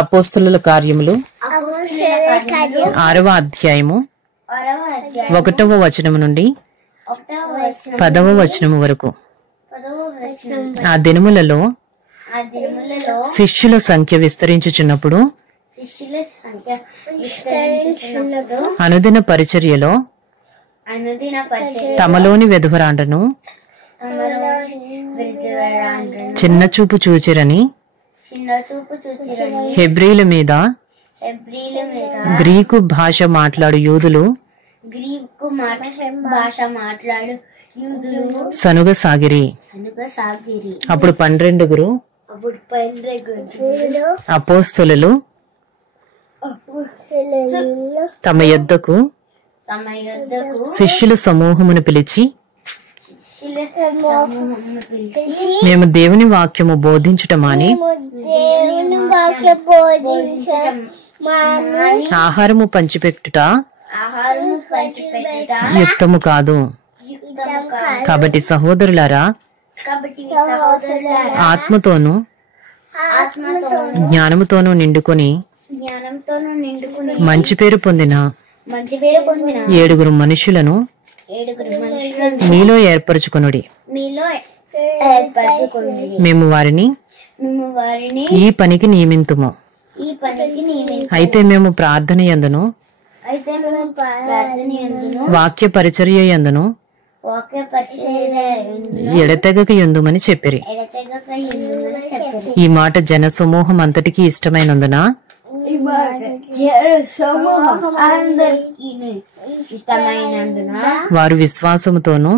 అపోస్తలుల కార్యములు 6వ అధ్యాయము 1వ వచనము నుండి 10వ వచనము వరకు. ఆ దినములలో శిష్యుల సంఖ్య విస్తరించుచున్నప్పుడు అనుదిన పరిచర్యలో తమలోని వెధవరాండ్రను చిన్నచూపు చూచిరని హెబ్రీల మీద గ్రీకు భాష మాట్లాడు యూదులు సనుగసాగిరి. అప్పుడు 12 అపోస్తలులు తమ యొద్దకు శిష్యుల సమూహమును పిలిచి, మేము దేవుని వాక్యము బోధించుటమాని ఆహారము పంచిపెట్టుట యుక్తము కాదు. కాబట్టి సహోదరులారా, ఆత్మతోనూ జ్ఞానముతోనూ నిండుకొని మంచి పేరు పొందిన 7 మనుషులను మీలో ఏర్పరచుకొనుడి. మేము వారిని ఈ పనికి నియమింతుము. అయితే మేము ప్రార్థన యందును వాక్య పరిచర్య యందును ఎడతెగక యుందుమని చెప్పిరి. ఈ మాట జన సమూహం అంతటికి ఇష్టమైనందున వారు విశ్వాసముతోనూ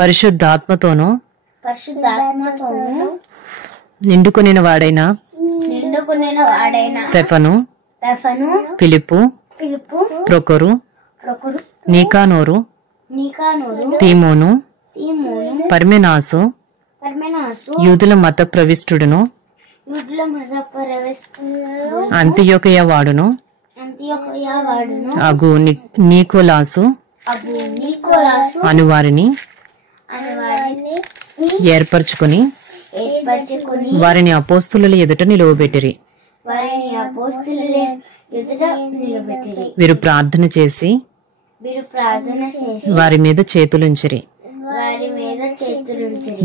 పరిశుద్ధాత్మతోనూ నిండుకొనిన వాడైన స్తెఫను, ఫిలిప్పు, ప్రొకొరు, నీకానోరు, తీమోను, పర్మెనాసు, యూదుల మత ప్రవిష్టుడును, అంతియొకయ వాడును అగు నీకోలాసు అనువారిని ఏర్పరచుకొని వారిని అపోస్తలుల ఎదుట నిలువబెట్టిరి. వీరు ప్రార్థన చేసి వారి మీద చేతులుంచిరి.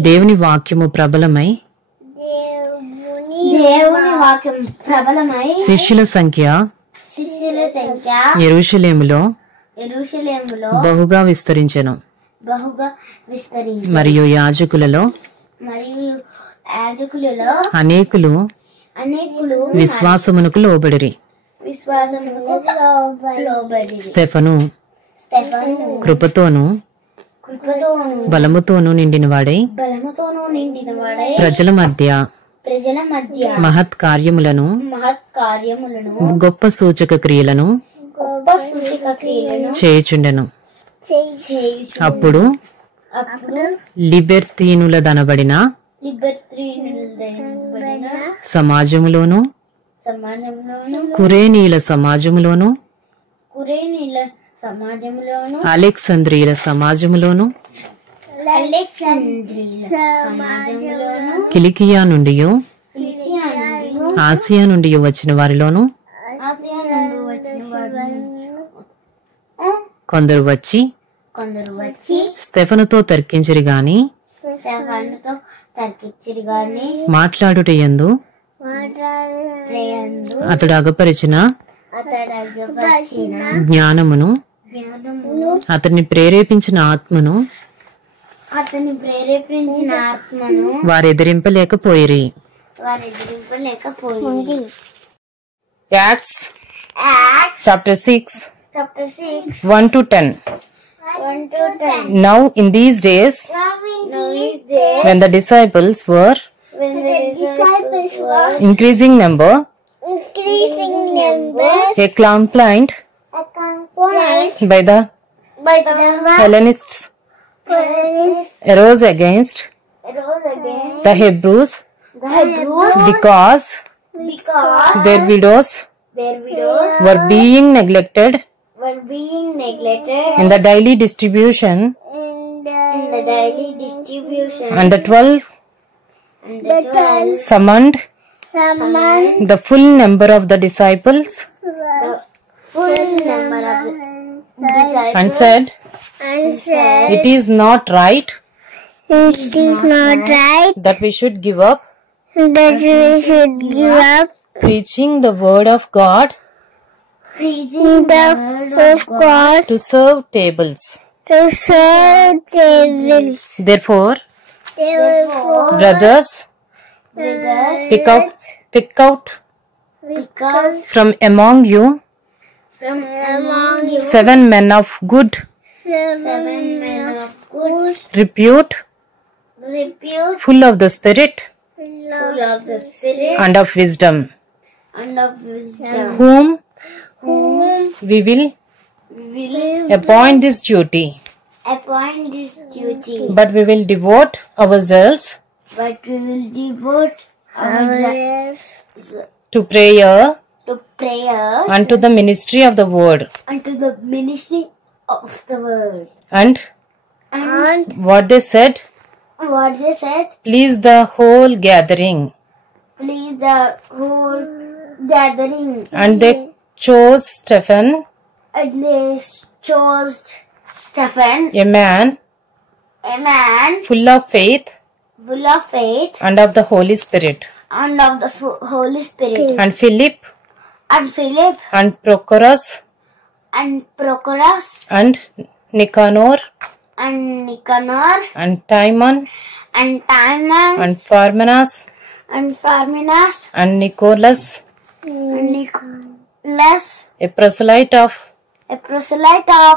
దేవుని వాక్యము ప్రబలమై శిష్యుల సంఖ్య యెరూషలేములో బహుగా విస్తరించెను. మరియు యాజకులలో అనేకులు విశ్వాసమునకు లోబడిరి. స్తెఫను కృపతోను బలముతోనూ నిండినవాడై ప్రజల మధ్య మహత్ కార్యములను గొప్ప సూచక క్రియలను చేయుచుండెను. అప్పుడు లిబెర్తీనులదనబడిన సమాజములోను కురేనీల సమాజములోను అలెక్సాంద్రియుల సమాజములోను కిలికియా నుండి ఆసియా నుండి వచ్చిన వారిలోను కొందరు వచ్చి స్తెఫనుతో తర్కించిరి గాని మాట్లాడుటయందు అతడు అగపరిచిన జ్ఞానమును అతన్ని ప్రేరేపించిన ఆత్మను వారెదిరింపలేకపోయిరి. Acts chapter 6 1-10. Now in these days, when the disciples were increasing number, a complaint by the Hellenists arose against the Hebrews because their widows were being neglected in the daily distribution, and the 12 summoned the full number of the disciples and said, it is not right that we should give up preaching the word of God to serve tables. Therefore, brothers, pick out from among you 7 men of good repute, full of the Spirit and of wisdom, whom we will appoint this duty. But we will devote ourselves to prayer and to the ministry of the word. And what they said pleased the whole gathering. And they chose Stephen, a man full of faith and of the Holy Spirit, and Philip and Prochorus and Nicanor and Timon and Parmenas and Nicholas, a proselyte of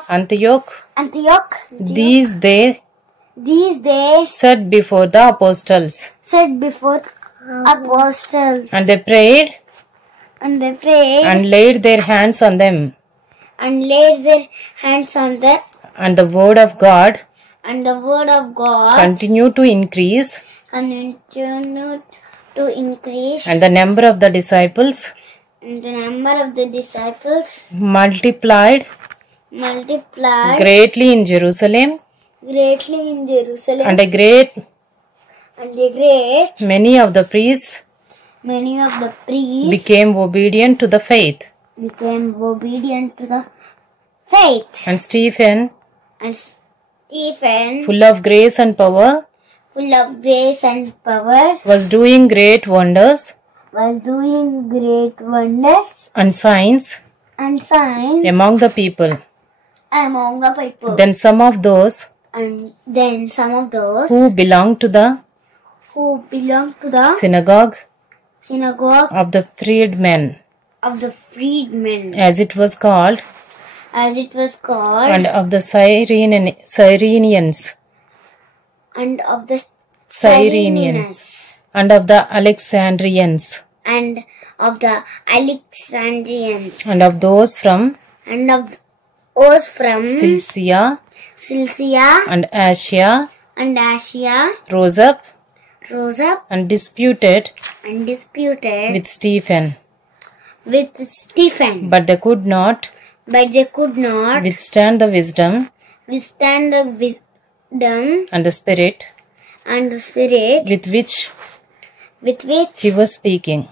Antioch. These they set before the apostles. And they prayed and laid their hands on them. And the word of God continued to increase. And the number of the disciples multiplied greatly in Jerusalem. And a great many of the priests became obedient to the faith. And Stephen, full of grace and power, was doing great wonders and signs among the people. Then some of those who belonged to the synagogue of the freedmen, as it was called, and of the Cyrenians, and of the Alexandrians, and of those from Cilicia and Asia rose up and disputed with Stephen. But they could not withstand the wisdom and the spirit with which he was speaking.